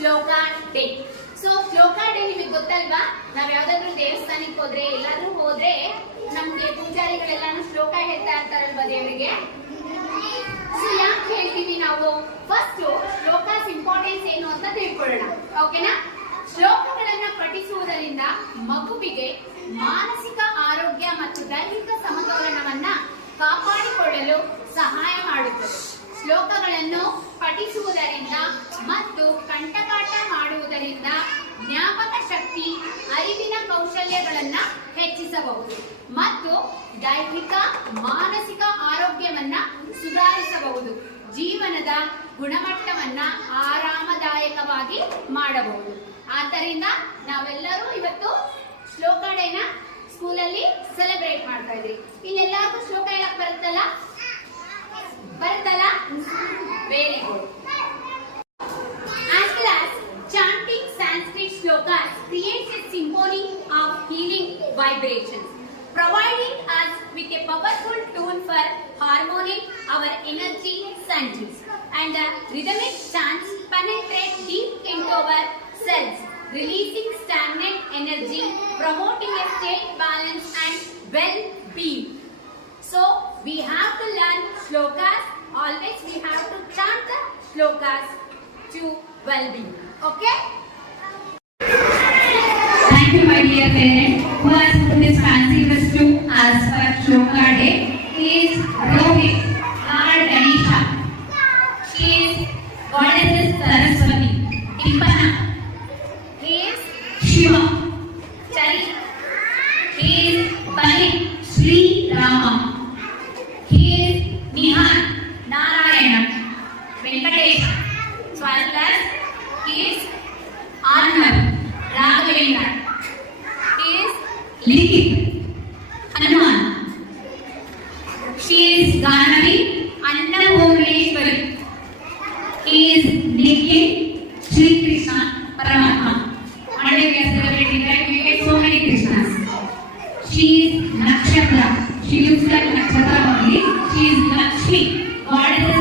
ಶ್ಲೋಕ day. So ಶ್ಲೋಕ day ನಿಮಗೆ ಗೊತ್ತಲ್ವಾ? ನಾವ್ ಯಾವ್ದಾದ್ರು ದೇವಸ್ಥಾನಕ್ಕೆ ಹೋದ್ರೆ ಎಲ್ಲಾದ್ರೂ ಹೋದ್ರೆ ನಮ್ಗೆ ಪೂಜಾರಿಗಳೆಲ್ಲಾನು ಶ್ಲೋಕ ಹೇಳ್ತಾ ಇರ್ತಾರಲ್ವಾ ದೇವರಿಗೆ. ಸೊ ಯಾಕೆ ಹೇಳ್ತೀವಿ ನಾವು? ಫಸ್ಟ್ ಶ್ಲೋಕಾಸ್ ಇಂಪಾರ್ಟೆನ್ಸ್ ಏನು ಅಂತ ತಿಳ್ಕೊಳ್ಳೋಣ, ಓಕೆನಾ? ಶ್ಲೋಕಗಳನ್ನ ಪಠಿಸುವುದರಿಂದ ಮಗುವಿಗೆ ಮಾನಸಿಕ ಆರೋಗ್ಯ ಮತ್ತು ದೈಹಿಕ ಸಮತೋಲನವನ್ನ ಕಾಪಾಡಿಕೊಳ್ಳಲು ಸಹಾಯ ಮಾಡುತ್ತದೆ. ಶ್ಲೋಕಗಳನ್ನು ಪಠಿಸುವುದರಿಂದ ಮತ್ತು ಕಂಠಪಾಠ ಮಾಡುವುದರಿಂದ ಜ್ಞಾಪಕ ಶಕ್ತಿ, ಅರಿವಿನ ಕೌಶಲ್ಯಗಳನ್ನ ಹೆಚ್ಚಿಸಬಹುದು ಮತ್ತು ದೈಹಿಕ ಮಾನಸಿಕ ಆರೋಗ್ಯವನ್ನ ಸುಧಾರಿಸಬಹುದು. ಜೀವನದ ಗುಣಮಟ್ಟವನ್ನ ಆರಾಮದಾಯಕವಾಗಿ ಮಾಡಬಹುದು. ಆದ್ದರಿಂದ ನಾವೆಲ್ಲರೂ ಇವತ್ತು ಶ್ಲೋಕ ಡೇನ ಸ್ಕೂಲಲ್ಲಿ ಸೆಲೆಬ್ರೇಟ್ ಮಾಡ್ತಾ ಇದ್ರಿ. ಇಲ್ಲೆಲ್ಲರಿಗೂ ಶ್ಲೋಕ ಹೇಳಕ್ ಬರುತ್ತಲ್ಲ? Very good. As well as chanting Sanskrit shlokas creates a symphony of healing vibrations, providing us with a powerful tool for harnessing our energy centers. And the rhythmic chants penetrate deep into our cells, releasing stagnant energy, promoting a state balance and well-being. So we have to learn shlokas. Always we have to chant the shlokas to well-being. Okay? Thank you, my dear parents, who has put this fancy verse to us for Shloka Day. He is Rohit, Lord Ganesha. She is Goddess Saraswati. Timpana. He is Shiva. Chari. He is Bali, Sri Rama. He is Nihan, Narayana. Venkatesh. Swalas. He is Arnav, Raghavendra. He is Likit, Hanuman. She is Ganavi, Annapurneshwari. He is Nikhil, Sri Krishna, Paramatma. One day we are celebrating, right? We get so many Krishnas. She is Nakshatra. She looks like Nakshatra only. She is Lakshmi, goddess